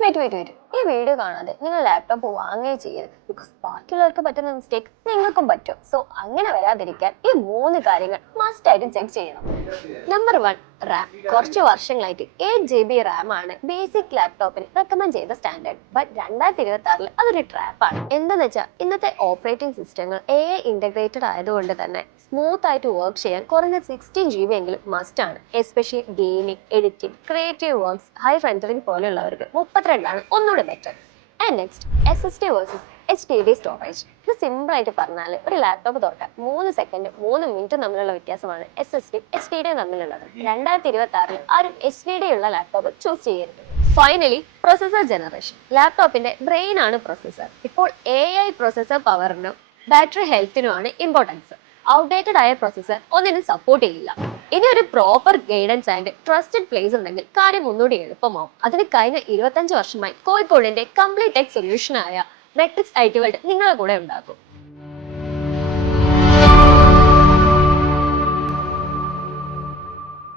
Wait ഈ video കാണാതെ നിങ്ങൾ ലാപ്ടോപ്പ് വാങ്ങുകയും ചെയ്യരുത്. ബിക്കോസ് ബാക്കിയുള്ളവർക്ക് പറ്റുന്ന മിസ്റ്റേക്ക് നിങ്ങൾക്കും പറ്റും. സോ അങ്ങനെ വരാതിരിക്കാൻ ഈ 3 കാര്യങ്ങൾ മസ്റ്റ് ആയിട്ട് ചെക്ക് ചെയ്യണം. നമ്പർ 1, റാം. കുറച്ച് വർഷങ്ങളായിട്ട് 8 GB റാം ആണ് ബേസിക് ലാപ്ടോപ്പിന് റെക്കമെൻഡ് ചെയ്ത സ്റ്റാൻഡേർഡ്. ബട്ട് 2026 അതൊരു ട്രാപ്പാണ്. എന്താന്ന് വെച്ചാൽ ഇന്നത്തെ ഓപ്പറേറ്റിംഗ് സിസ്റ്റങ്ങൾ AI ഇന്റഗ്രേറ്റഡ് ആയതുകൊണ്ട് തന്നെ സ്മൂത്ത് ആയിട്ട് വർക്ക് ചെയ്യാൻ കുറഞ്ഞ 16 GB എങ്കിലും മസ്റ്റ് ആണ്. Especially gaming, editing, creative works, high rendering പോലെയുള്ളവർക്ക് 32 ഒന്നുകൂടെ better. And next, SSD versus HDD storage. ഇത് സിമ്പിൾ ആയിട്ട് പറഞ്ഞാൽ ഒരു ലാപ്ടോപ്പ് തൊട്ടാൽ 3 സെക്കൻഡ് 3 മിനിറ്റ് തമ്മിലുള്ള വ്യത്യാസമാണ് SSD HDD തമ്മിലുള്ളത്. 2026 ആരും HDD ഉള്ള ലാപ്ടോപ്പ് ചൂസ് ചെയ്യരുത്. Finally, processor generation. ലാപ്ടോപ്പിന്റെ ബ്രെയിൻ ആണ് പ്രൊസസർ. ഇപ്പോൾ AI പ്രൊസസർ പവറിനും ബാറ്ററി ഹെൽത്തിനുമാണ് ഇമ്പോർട്ടൻസ്. ഔട്ട്ഡേറ്റഡ് ആയ പ്രൊസസർ ഒന്നിനും സപ്പോർട്ട് ചെയ്യില്ല. ഇനി ഒരു proper guidance and trusted place ഉണ്ടെങ്കിൽ കാര്യം ഒന്നുകൂടി എളുപ്പമാവും. അതിന് കഴിഞ്ഞ 25 വർഷമായി കോഴിക്കോടിന്റെ കംപ്ലീറ്റ് ടെക് സൊല്യൂഷൻ ആയ മെട്രിക്സ് IT വേൾഡ് നിങ്ങളുടെ കൂടെ ഉണ്ടാകും.